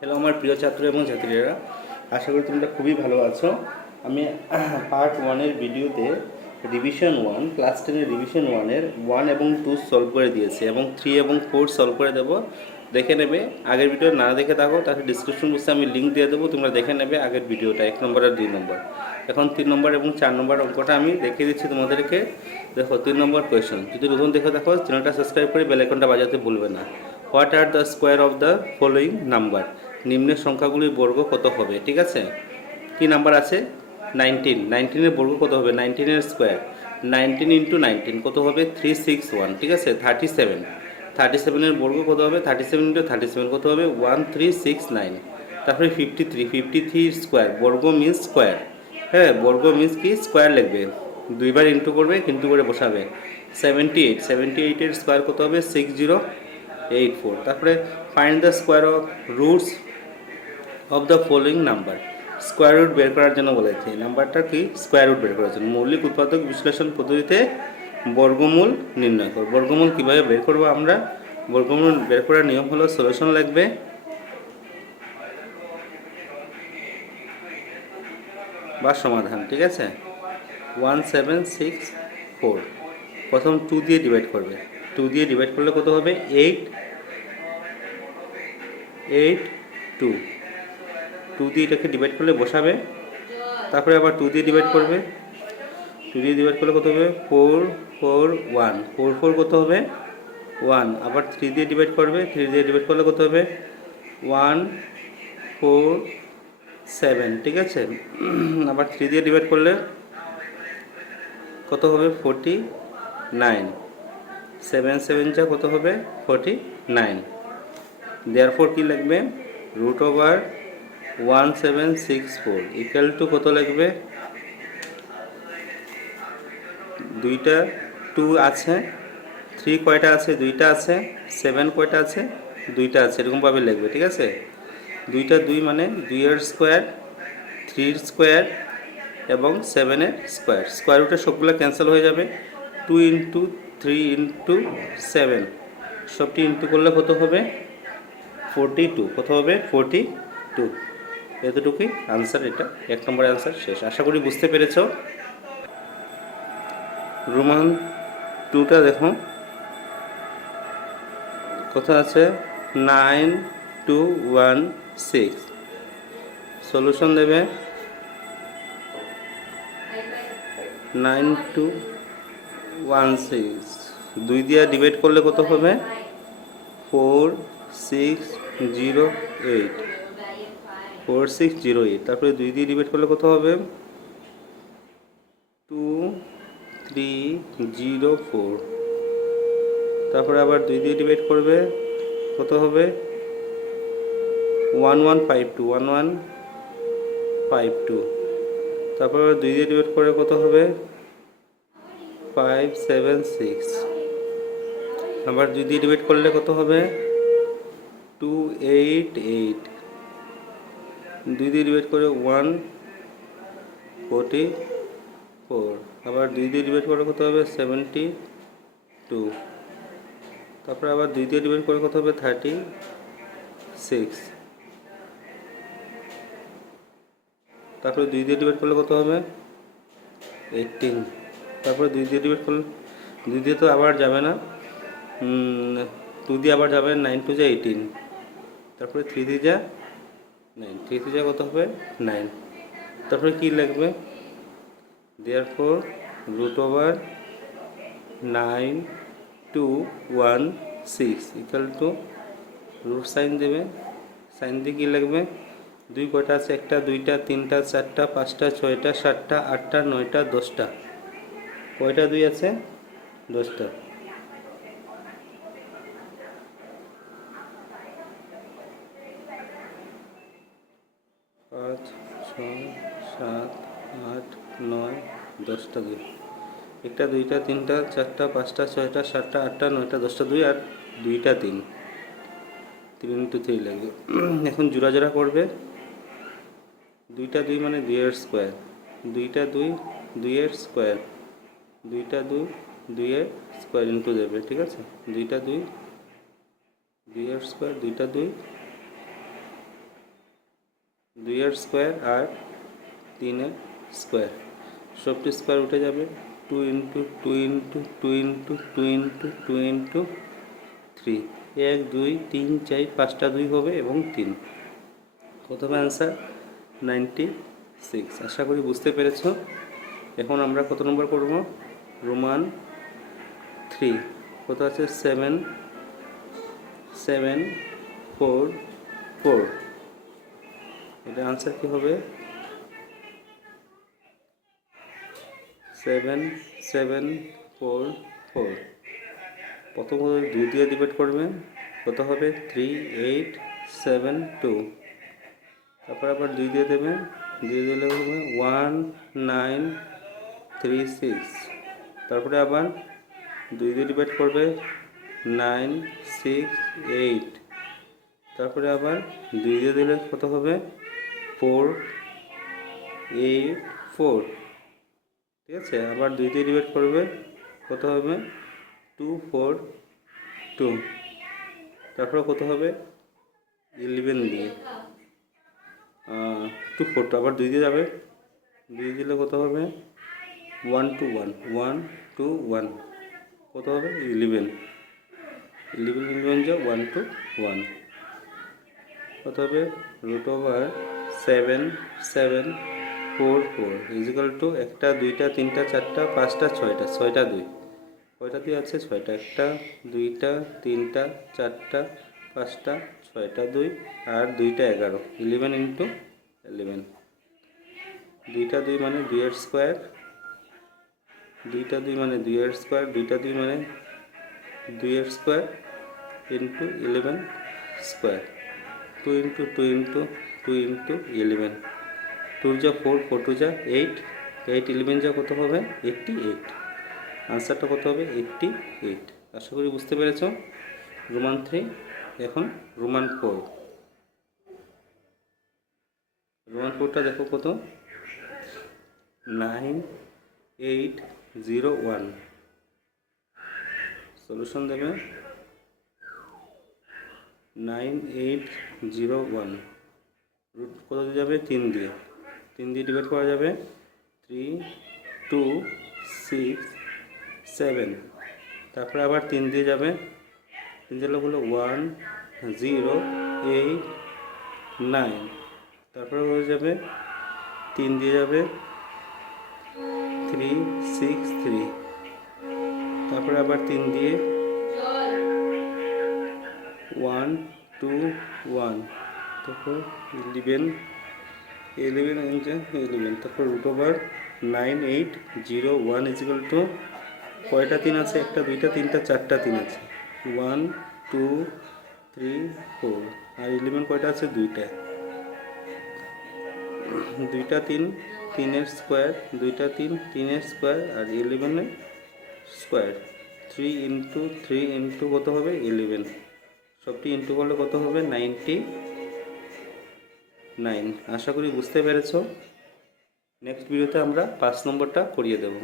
Hello আমার প্রিয় ছাত্র এবং ছাত্রীরা, আশা করি তোমরা খুবই ভালো আছো। আমি পার্ট ওয়ানের ভিডিওতে রিভিশন ওয়ান ক্লাস 10-এর রিভিশন ওয়ানের 1 এবং 2 সলভ করে দিয়েছি এবং 3 এবং 4 সলভ করে দেবো, দেখে নেবে। আগের ভিডিও না দেখে থাকো তাহলে ডিসক্রিপশন বক্সে আমি লিঙ্ক দিয়ে দেবো, তোমরা দেখে নেবে আগের ভিডিওটা 1 নম্বর আর 2 নম্বর। এখন 3 নম্বর এবং 4 নম্বর অঙ্কটা আমি দেখিয়ে দিচ্ছি তোমাদেরকে। দেখো 3 নম্বর কোয়েশন, যদি নতুন দেখে থাকো চ্যানেলটা সাবস্ক্রাইব করে বেল আইকনটা বাজাতে ভুলবে না। What are the square of the following number? নিম্নের সংখ্যাগুলির বর্গ কত হবে? ঠিক আছে, কি নাম্বার আছে? 19। 19-এর বর্গ কত হবে? 19-এর স্কোয়ার 19 ইন্টু 19 কত হবে? 361। ঠিক আছে, 37। 37-এর বর্গ কত হবে? 37 ইন্টু 37 কত হবে? 1369। তারপরে 53। 53 স্কোয়ার, বর্গ মিন্স স্কোয়ার। হ্যাঁ, বর্গ মিন্স কি? স্কোয়ার লিখবে, দুইবার ইন্টু করবে, কিন্তু করে বসাবে। 78। 78-এর স্কোয়ার কত হবে? 6084। তারপরে find the square of roots of the following number. Square root বের করার জন্য বলেছে, নাম্বারটা কি? স্কোয়ার রুট বের করার জন্য। মৌলিক উৎপাদক বিশ্লেষণ পদ্ধতিতে বর্গমূল নির্ণয় করো। বর্গমূল কীভাবে বের করবো আমরা? বর্গমূল বের করার নিয়ম হলো সলিউশন লাগবে বা সমাধান। ঠিক আছে, 1764 প্রথম 2 দিয়ে ডিভাইড করবে। 2 দিয়ে ডিভাইড করলে কত হবে? 882। 2 দিয়ে এটাকে ডিভাইড করলে বসাবে, তারপরে আবার 2 দিয়ে ডিভাইড করবে। 2 দিয়ে ডিভাইড করলে কত হবে? 441। 44 কত হবে? 1। আবার 3 দিয়ে ডিভাইড করবে। 3 দিয়ে ডিভাইড করলে কত হবে? 147। ঠিক আছে, আবার 3 দিয়ে ডিভাইড করলে কত হবে? 49। 7 7 যা কত হবে? 49। দেয়ারফর কি লাগবে? রুট ওভার 1764 ইকুয়াল টু কত লাগবে? দুইটা 2 আছে, 3 কয়টা আছে? দুইটা আছে। 7 কয়টা আছে? দুইটা আছে। এরকমভাবে লিখবে। ঠিক আছে, দুইটা 2 মানে 2-এর স্কোয়ার, 3-এর স্কোয়ার এবং 7-এর স্কোয়ার। স্কোয়ার রুটে সবগুলো ক্যান্সেল হয়ে যাবে। 2 ইন্টু 3 ইন্টু 7 সবটি ইন্টু করলে কত হবে? 42। কত হবে? 42। এতটুকুই আনসার। এটা 1 নম্বর আনসার শেষ। আশা করি বুঝতে পেরেছ। রোমান 2টা দেখো, কত আছে? 9216। সলিউশন দেবে 9216। 2 দিয়ে ডিভাইড করলে কত হবে? 4608। 4608। তারপরে 2 দিয়ে ডিভাইড করলে কত হবে? 2304। তারপরে আবার 2 দিয়ে ডিভাইড করবে, কত হবে? 1152। 1152। তারপর 2 দিয়ে ডিভাইড করে কত হবে? 576। আবার 2 দিয়ে ডিভাইড করলে কত হবে? 288। 2 দিয়ে ডিভাইড করে 144। আবার 2 দিয়ে ডিভাইড করে কত হবে? 72। তারপরে আবার 2 দিয়ে ডিভাইড করে কত হবে? 36। তারপরে 2 দিয়ে ডিভাইড করলে কত হবে? 18। তারপরে 2 দিয়ে ডিভাইড করলে 2 দিয়ে তো আবার যাবে না, 2 দিয়ে আবার যাবে। 9 2 যা 18। তারপরে 3 দিয়ে যা 9। 3 দিয়ে যা কত হবে? 9। তারপরে কি লাগবে? Therefore root over 9216 equal to root sign দেবে। সাইন দিয়ে কী লাগবে? 2 কয়টা আছে? 1টা 2টা 3টা 4টা 5টা 6টা 7টা 8টা 9টা 10টা। কয়টা 2 আছে? 10টা। পাঁচ 6 7 8 9 10টা 2। 1টা 2টা 3টা 4টা 5টা 6টা 7টা 8টা 9টা 10টা 2 আর 2টা 3। 3 ইন্টু 3 লাগবে। এখন জোড়া জোড়া করবে। 2টা 2 মানে 2-এর স্কোয়ার। 2টা 2 2-এর স্কোয়ার। 2টা 2 2-এর স্কোয়ার ইন্টু দেবে। ঠিক আছে, 2টা 2 2-এর স্কোয়ার। 2টা 2 2 স্কোয়ার আর 3 স্কোয়ার, সবটি স্কোয়ার উঠে যাবে। 2 into 2 into 2 into 2 into 2 into 3, 1 2 3 4 5টা 2 হবে এবং 3, কত হবে অ্যান্সার? 96। আশা করি বুঝতে পেরেছ। এখন আমরা কত নম্বর করব? রোমান 3, কত আছে? 7 7 4 4, এটা আনসার কি হবে? 7 7 4 4। প্রথম 2 দিয়ে ডিভাইড করবেন, কত হবে? 3 8 7 2। তারপর আবার 2 দিয়ে দেবেন, 2 দিলে হবে 1 9 3 6। তারপরে আবার 2 দিয়ে ডিভাইড করবে, 9 6 8। তারপরে আবার 2 দিয়ে দিলে কত হবে? 4 8 4। ঠিক আছে, আবার 2 দিয়ে ডিভাইড করবে, কত হবে? 2 4 2। তারপরে কত হবে? 11 দিয়ে 2 4, আবার 2 দিয়ে যাবে, 2 দিলে কত হবে? 1 2 1 1 2 1, কত হবে? 11 11 11 যা 1 2 1, কত হবে? রুট ওভার 7 7 4 4 ইজিক্যাল টু 1টা 2টা 3টা 4টা 5টা 6টা 6টা 2, কয়টা 2 আছে? 6টা, 1টা 2টা 3টা 4টা 5টা 6টা 2 আর 2টা 11, 11 ইন্টু 11। 2টা 2 মানে 2 এর স্কোয়ার, 2টা 2 মানে 2 এর স্কোয়ার, 2টা 2 মানে 2 এর square into 11 square, 2 into 2 into 2 into 11। 2 যা 4 4 2 যা 8 8 11 যা কত হবে? 88। আনসারটা কত হবে? 88। আশা করি বুঝতে পেরেছ। রোমান 3। এখন রোমান 4। রোমান 4টা দেখো কত? 9 8 0 1। সলিউশন দেবে 9 8 0 1। রুট কত দিয়ে যাবে? 3 দিয়ে, 3 দিয়ে ডিভাইড করা যাবে, 3 2 6 7। তারপরে আবার 3 দিয়ে যাবে, 3 দিলে হলো 1 0 8 9। তারপরে হয়ে যাবে 3 দিয়ে যাবে, 3 6 3। তারপরে আবার 3 দিয়ে 1 2 1। তারপর 11 11 11। তারপর রুট ওভার 9 8 0 1 ইজিক্যাল টু, কয়টা 3 আছে? 1টা 2টা 3টা 4টা 3 আছে, 1 2 3 4। আর 11 কয়টা আছে? 2টা, 2টা 3 3 এর স্কোয়ার, 2টা 3 3 এর স্কোয়ার আর 11 এর স্কোয়ার। 3 ইন্টু 3 ইন্টু কত হবে? 11। সবটি ইন্টু করলে কত হবে? 99। আশা করি বুঝতে পেরেছ। নেক্সট ভিডিওতে আমরা 5 নম্বরটা করিয়ে দেব।